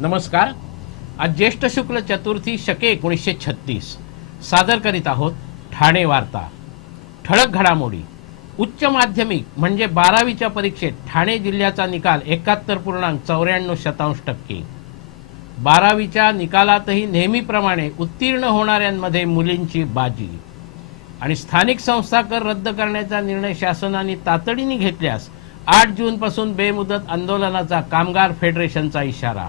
नमस्कार. आज ज्येष्ठ शुक्ल चतुर्थी शके एकोणीसशे छत्तीस. सादर करीत आहोत ठाणे वार्ता. ठळक घडामोडी. उच्च माध्यमिक म्हणजे बारावीच्या परीक्षेत ठाणे जिल्ह्याचा निकाल एकाहत्तर पूर्णांक चौऱ्याण्णव शतांश टक्के. बारावीच्या निकालातही नेहमीप्रमाणे उत्तीर्ण होणाऱ्यांमध्ये मुलींची बाजी. आणि स्थानिक संस्था कर रद्द करण्याचा निर्णय शासनाने तातडीने घेतल्यास आठ जूनपासून बेमुदत आंदोलनाचा कामगार फेडरेशनचा इशारा.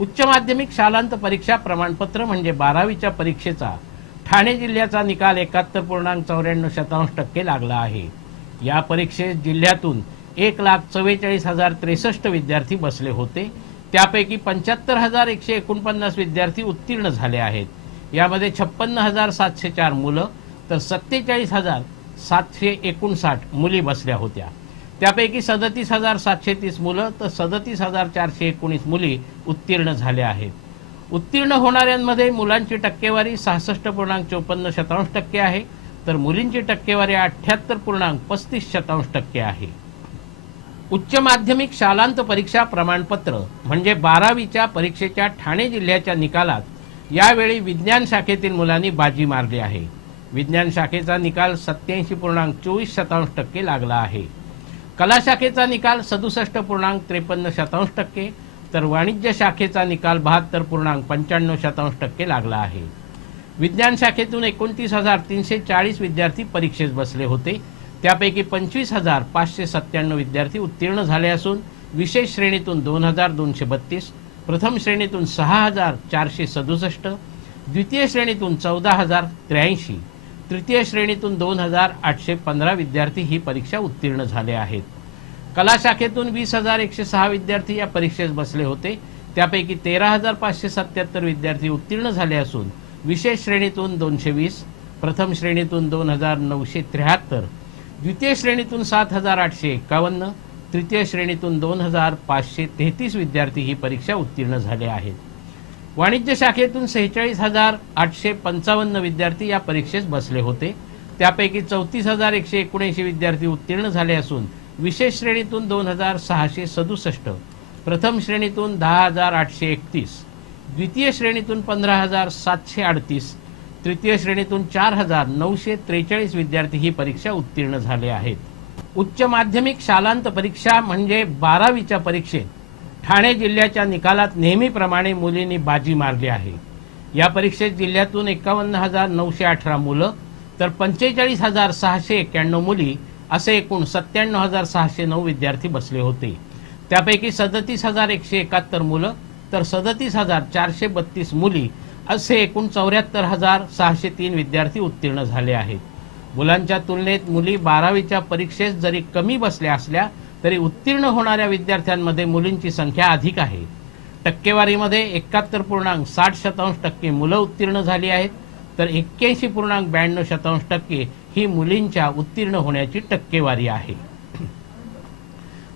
उच्च माध्यमिक शालांत परीक्षा प्रमाणपत्र म्हणजे बारावीच्या परीक्षेचा. ठाणे जिल्ह्याचा निकाल एकाहत्तर पूर्णांक चौऱ्याण्णव शतांश टक्के लागला आहे. या परीक्षेत जिल्ह्यातून एक लाख चव्वेचाळीस हजार त्रेसष्ट विद्यार्थी बसले होते. त्यापैकी पंच्याहत्तर हजार एकशे एकोणपन्नास विद्यार्थी उत्तीर्ण झाले आहेत. यामध्ये छप्पन्न हजार सातशे चार मुलं तर सत्तेचाळीस हजार सातशे एकोणसाठ मुली बसल्या होत्या. त्यापैकी सदतीस हजार सातशे तीस मुलं तर सदतीस हजार चारशे एकोणीस मुली उत्तीर्ण झाल्या आहेत. उत्तीर्ण होणाऱ्यांमध्ये मुलांची टक्केवारी सहासष्ट पूर्णांक चोपन्न शतांश टक्के आहे तर मुलींची टक्केवारी अठ्ठ्याहत्तर पूर्णांक पस्तीस शतांश टक्के आहे. उच्च माध्यमिक शालांत परीक्षा प्रमाणपत्र म्हणजे बारावीच्या परीक्षेच्या ठाणे जिल्ह्याच्या निकालात यावेळी विज्ञान शाखेतील मुलांनी बाजी मारली आहे. विज्ञान शाखेचा निकाल सत्याऐंशी पूर्णांक चोवीस शतांश टक्के लागला आहे. कला शाखेचा निकाल सदुसष्ट पूर्णांक त्रेपन्न शतांश टक्के तर वाणिज्य शाखेचा निकाल बहात्तर पूर्णांक पंच्याण्णव शतांश टक्के लागला आहे. विज्ञान शाखेतून एकोणतीस हजार तीनशे चाळीस विद्यार्थी परीक्षेत बसले होते. त्यापैकी पंचवीस हजार पाचशे सत्त्याण्णव विद्यार्थी उत्तीर्ण झाले असून विशेष श्रेणीतून दोन हजार दोनशे बत्तीस प्रथम श्रेणीतून सहा हजार चारशे सदुसष्ट द्वितीय श्रेणीतून चौदा हजार त्र्याऐंशी. तृतीय श्रेणीतून दोन हजार आठशे पंधरा विद्यार्थी ही परीक्षा उत्तीर्ण झाले आहेत. कला शाखेतून वीस हजार एकशे सहा विद्यार्थी या परीक्षेस बसले होते. त्यापैकी तेरा हजार पाचशे सत्याहत्तर विद्यार्थी उत्तीर्ण झाले असून विशेष श्रेणीतून दोनशे वीस प्रथम श्रेणीतून दोन हजार नऊशे त्र्याहत्तर द्वितीय श्रेणीतून सात हजार आठशे एकावन्न तृतीय श्रेणीतून दोन हजार पाचशे तेहतीस विद्यार्थी ही परीक्षा उत्तीर्ण झाले आहेत. वाणिज्य शाखेतून सेहेचाळीस हजार आठशे पंचावन्न विद्यार्थी या परीक्षेस बसले होते. त्यापैकी चौतीस हजार एकशे एकोणऐंशी विद्यार्थी उत्तीर्ण झाले असून विशेष श्रेणीतून दोन हजार सहाशे सदुसष्ट प्रथम श्रेणीतून दहा हजार आठशे एकतीस द्वितीय श्रेणीतून पंधरा हजार सातशे अडतीस तृतीय श्रेणीतून चार हजार नऊशे त्रेचाळीस विद्यार्थी ही परीक्षा उत्तीर्ण झाले आहेत. उच्च माध्यमिक शालांत परीक्षा म्हणजे बारावीच्या परीक्षेत ठाणे जिल्ह्याच्या निकालात नेहमीप्रमाणे मुलींनी बाजी मारली आहे. या परीक्षेत जिल्ह्यातून एकावन्न हजार नऊशे अठरा मुलं तर पंचेचाळीस हजार सहाशे एक्क्याण्णव मुली असे एकूण सत्त्याण्णव हजार सहाशे नऊ विद्यार्थी बसले होते. त्यापैकी सदतीस हजार एकशे एकाहत्तर मुलं तर सदतीस हजार चारशे बत्तीस मुली असे एकूण चौऱ्याहत्तर हजार सहाशे तीन विद्यार्थी उत्तीर्ण झाले आहेत. मुलांच्या तुलनेत मुली बारावीच्या परीक्षेत जरी कमी बसल्या असल्या तरी उत्तीर्ण होणाऱ्या विद्यार्थ्यांमध्ये मुलींची संख्या अधिक आहे. टक्केवारीमध्ये एकाहत्तर पूर्णांक साठ शतांश टक्के मुलं उत्तीर्ण झाली आहेत तर एक्क्याऐंशी पूर्णांक ब्याण्णव शतांश टक्के ही मुलींच्या उत्तीर्ण होण्याची टक्केवारी आहे.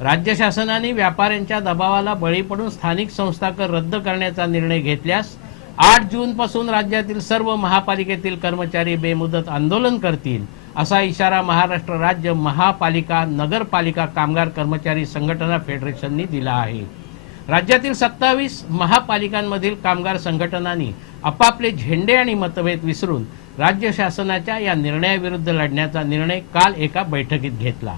राज्य शासनाने व्यापाऱ्यांच्या दबावाला बळी पडून स्थानिक संस्था कर रद्द करण्याचा निर्णय घेतल्यास आठ जून पासून राज्यातील सर्व महापालिकेतील कर्मचारी बेमुदत आंदोलन करतील असा इशारा महाराष्ट्र राज्य महापालिका नगरपालिका कामगार कर्मचारी संघटना फेडरेशननी दिला आहे. राज्यातील सत्तावीस महापालिकांमधील कामगार संघटनांनी आपापले झेंडे आणि मतभेद विसरून राज्य शासनाच्या या निर्णयाविरुद्ध लढण्याचा निर्णय काल एका बैठकीत घेतला.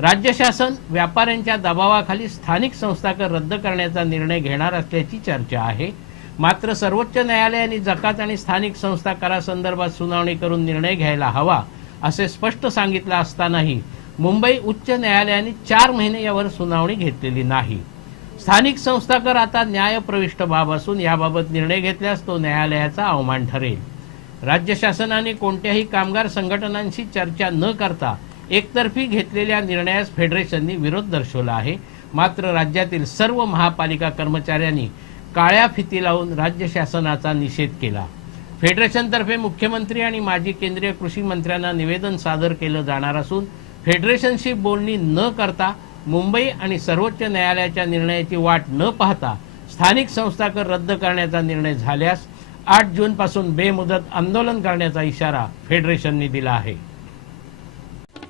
राज्य शासन व्यापाऱ्यांच्या दबावाखाली स्थानिक संस्थाकर रद्द करण्याचा निर्णय घेणार असल्याची चर्चा आहे. मात्र सर्वोच्च न्यायालयाने जकात आणि स्थानिक संस्था करासंदर्भात सुनावणी करून निर्णय घ्यायला हवा असे स्पष्ट सांगितलं असतानाही मुंबई उच्च न्यायालयाने चार महिने यावर सुनावणी घेतलेली नाही. स्थानिक संस्थाकर आता न्यायप्रविष्ट बाब असून याबाबत निर्णय घेतल्यास तो न्यायालयाचा अवमान ठरेल. राज्य शासनाने कोणत्याही कामगार संघटनांशी चर्चा न करता एकतर्फी घेतलेल्या निर्णयास फेडरेशननी विरोध दर्शवला आहे. मात्र राज्यातील सर्व महापालिका कर्मचाऱ्यांनी काळ्या फिती लावून राज्य शासनाचा निषेध केला. फेडरेशनतर्फे मुख्यमंत्री आणि माजी केंद्रीय कृषी मंत्र्यांना निवेदन सादर केलं जाणार असून फेडरेशनशी बोलणी न करता मुंबई आणि सर्वोच्च न्यायालयाच्या निर्णयाची वाट न पाहता स्थानिक संस्था कर रद्द करण्याचा निर्णय झाल्यास आठ जून पासून बेमुदत आंदोलन करण्याचा इशारा फेडरेशनने दिला आहे.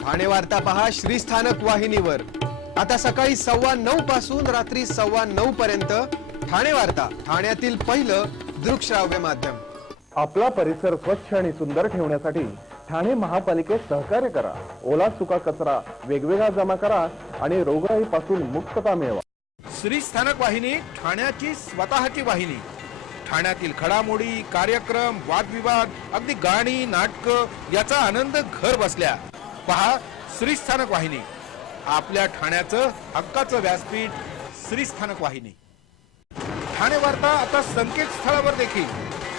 ठाणे वार्ता पहा श्रीस्थानक वाहिनीवर. आता सकाळी सव्वा नऊ पासून रात्री सव्वा नऊ पर्यंत ठाणे वार्ता ठाण्यातील पहिलं दृकश्राव्य माध्यम. आपला परिसर स्वच्छ आणि सुंदर ठेवण्यासाठी ठाणे महापालिकेत सहकार्य करा. ओला सुका कचरा वेगवेगळा जमा करा आणि रोगराईपासून मुक्तता मिळवा. श्री स्थानक वाहिनी ठाण्याची स्वतःची वाहिनी. ठाण्यातील घडामोडी कार्यक्रम वादविवाद अगदी गाणी नाटक याचा आनंद घर बसल्या. पहा श्री स्थानक वाहिनी. आपल्या ठाण्याचं हक्काचं व्यासपीठ श्री स्थानक वाहिनी. ठाणे वार्ता आता संकेतस्थळावर देखील.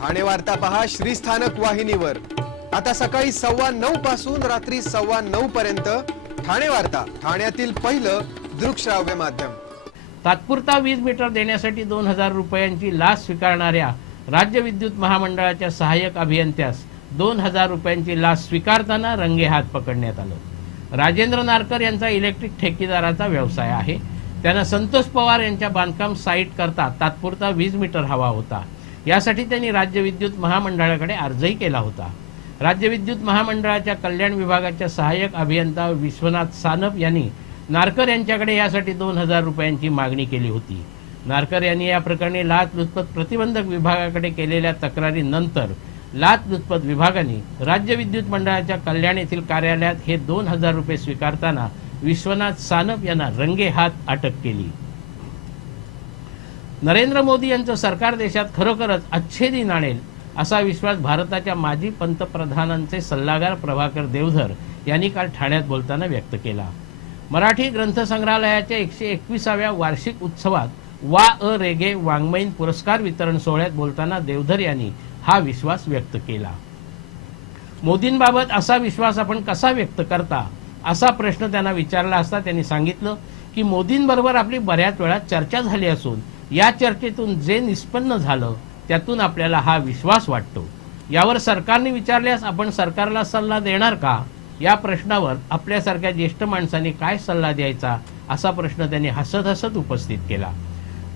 ठाणे वार्ता पहा श्रीस्थानक वाहिनीवर. आता सकाळी सव्वा नऊ पासून रात्री सव्वा नऊ पर्यंत ठाणे वार्ता ठाण्यातील पहिलं दृकश्राव्य माध्यम. तात्पुरता वीज मीटर देण्यासाठी दोन हजार रुपयांची लाच स्वीकारणाऱ्या राज्य विद्युत महामंडळाच्या सहाय्यक अभियंत्यास दोन हजार रुपयांची लाच स्वीकारताना रंगे हात पकडण्यात आलं. राजेंद्र नारकर यांचा इलेक्ट्रिक ठेकेदाराचा व्यवसाय आहे. त्यांना संतोष पवार यांच्या बांधकाम साईट करता तात्पुरता वीज मीटर हवा होता. यासाठी त्यांनी राज्य विद्युत महामंडळाकडे अर्जही केला होता. राज्य विद्युत महामंडळाच्या कल्याण विभागाच्या सहाय्यक अभियंता विश्वनाथ सानप यांनी नारकर यांच्याकडे यासाठी दोन हजार रुपयांची मागणी केली होती. नारकर यांनी या प्रकरणी लाचलुचपत प्रतिबंधक विभागाकडे केलेल्या तक्रारीनंतर लाचलुचपत विभागाने राज्य विद्युत मंडळाच्या कल्याण येथील कार्यालयात हे दोन हजार रुपये स्वीकारताना विश्वनाथ सानप यांना रंगेहात अटक केली. नरेंद्र मोदी यांचं सरकार देशात खरोखरच अच्छे दिन आणेल असा विश्वास भारताच्या माजी पंतप्रधानांचे सल्लागार प्रभाकर देवधर यांनी काल ठाण्यात बोलताना व्यक्त केला. मराठी ग्रंथसंग्रहालयाच्या एकशे एकविसाव्या वार्षिक उत्सवात वा अ रेगे वाङ्मयीन पुरस्कार वितरण सोहळ्यात बोलताना देवधर यांनी हा विश्वास व्यक्त केला. मोदींबाबत असा विश्वास आपण कसा व्यक्त करता? असा प्रश्न त्यांना विचारला असता त्यांनी सांगितलं की मोदींबरोबर आपली बऱ्याच वेळा चर्चा झाली असून या चर्चेतून जे निष्पन्न झालं त्यातून आपल्याला हा विश्वास वाटतो. यावर सरकारने विचारल्यास आपण सरकारला सल्ला देणार का? या प्रश्नावर आपल्यासारख्या ज्येष्ठ माणसांनी काय सल्ला द्यायचा? असा प्रश्न त्यांनी हसत हसत उपस्थित केला.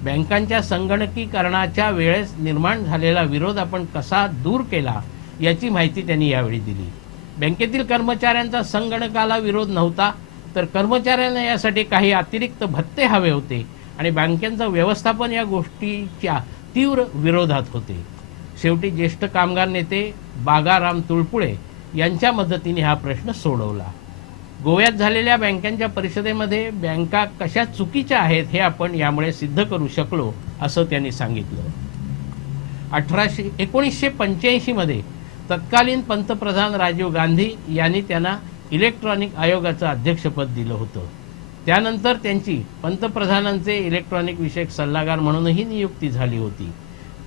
बँकांच्या संगणकीकरणाच्या वेळेस निर्माण झालेला विरोध आपण कसा दूर केला याची माहिती त्यांनी यावेळी दिली. बँकेतील कर्मचाऱ्यांचा संगणकाला विरोध नव्हता तर कर्मचाऱ्यांना यासाठी काही अतिरिक्त भत्ते हवे होते. आणि बँकेचं व्यवस्थापन या गोष्टीच्या तीव्र विरोधात होते. शेवटी ज्येष्ठ कामगार नेते बागाराम तुळपुळे यांच्या मदतीने हा प्रश्न सोडवला. गोव्यात झालेल्या बँकांच्या परिषदेमध्ये बँका कशा चुकीच्या आहेत हे आपण यामुळे सिद्ध करू शकलो असं त्यांनी सांगितलं. अठराशे एकोणीसशे पंच्याऐंशीमध्ये तत्कालीन पंतप्रधान राजीव गांधी यांनी त्यांना इलेक्ट्रॉनिक आयोगाचं अध्यक्षपद दिलं होतं. त्यानंतर त्यांची पंतप्रधानांचे इलेक्ट्रॉनिक विषयक सल्लागार म्हणूनही नियुक्ती झाली होती.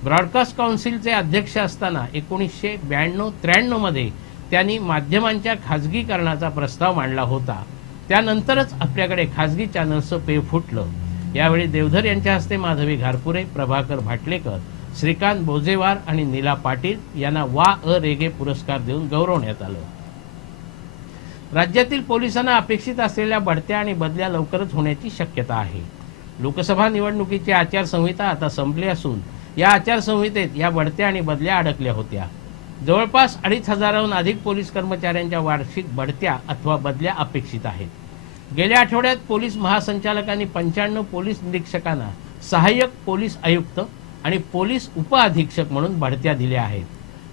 ब्रॉडकास्ट काउन्सिलचे अध्यक्ष असताना एकोणीसशे ब्याण्णव त्र्याण्णवमध्ये त्यांनी माध्यमांच्या खाजगीकरणाचा प्रस्ताव मांडला होता. त्यानंतरच आपल्याकडे खाजगी चॅनल्सचं पे फुटलं. यावेळी देवधर यांच्या हस्ते माधवी घारपुरे प्रभाकर भाटलेकर श्रीकांत बोजेवार आणि नीला पाटील यांना वा अ रेगे पुरस्कार देऊन गौरवण्यात आलं. राज्यातील पोलिसांना अपेक्षित असलेल्या बढत्या आणि बदल्या लवकरच होण्याची शक्यता आहे. लोकसभा निवडणुकीची आचारसंहिता आता संपली असून या आचारसंहितेत या बढत्या आणि बदल्या अडकल्या होत्या. जवळपास अडीच हजाराहून अधिक पोलीस कर्मचाऱ्यांच्या वार्षिक बढत्या अथवा बदल्या अपेक्षित आहेत. गेल्या आठवड्यात पोलीस महासंचालकांनी पंच्याण्णव पोलीस निरीक्षकांना सहाय्यक पोलीस आयुक्त आणि पोलीस उपअधीक्षक म्हणून बढत्या दिल्या आहेत.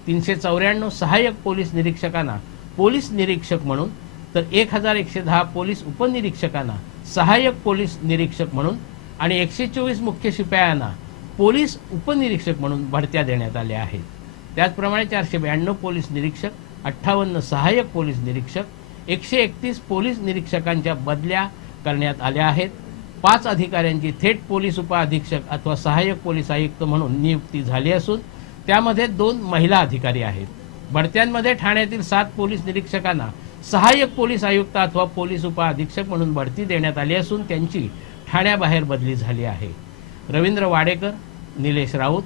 तीनशे चौऱ्याण्णव सहाय्यक पोलीस निरीक्षकांना पोलीस निरीक्षक म्हणून तर एक हजार एकशे दहा पोलीस उपनिरीक्षकांना सहाय्यक पोलीस निरीक्षक म्हणून आणि एकशे चोवीस मुख्य शिपायांना पोलीस उपनिरीक्षक म्हणून बढत्या देण्यात आल्या आहेत. त्याचप्रमाणे चारशे ब्याण्णव पोलीस निरीक्षक अठ्ठावन्न सहाय्यक पोलीस निरीक्षक एकशे एकतीस पोलीस निरीक्षकांच्या बदल्या करण्यात आल्या आहेत. पाच अधिकाऱ्यांची थेट पोलीस उपअधीक्षक अथवा सहाय्यक पोलीस आयुक्त म्हणून नियुक्ती झाली असून त्यामध्ये दोन महिला अधिकारी आहेत. भरत्यांमध्ये ठाण्यातील सात पोलीस निरीक्षकांना सहाय्यक पोलीस आयुक्त अथवा पोलीस उपअधीक्षक म्हणून बढती देण्यात आली असून त्यांची ठाण्याबाहेर बदली झाली आहे. रवींद्र वाडेकर निलेश राऊत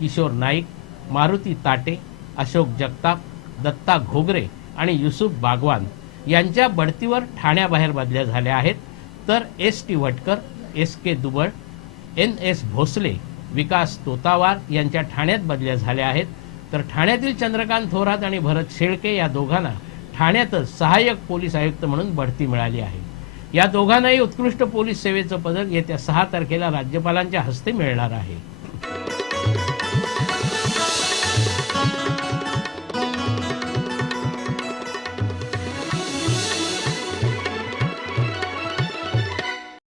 किशोर नाईक मारुती ताटे अशोक जगताप दत्ता घोगरे आणि युसुफ बागवान यांच्या बढतीवर ठाण्याबाहेर बदल्या झाल्या आहेत. तर S T Bhatkar S K Dubal N S Bhosale Vikas Totawar यांच्या ठाण्यात बदल्या झाल्या आहेत. तर ठाण्यातील चंद्रकांत थोरात आणि भरत शेळके या दोघांना ठाण्यातच सहाय्यक पोलीस आयुक्त म्हणून बढती मिळाली आहे. या दोघांनाही उत्कृष्ट पोलीस सेवेचं पदक येत्या सहा तारखेला राज्यपालांच्या हस्ते मिळणार आहे.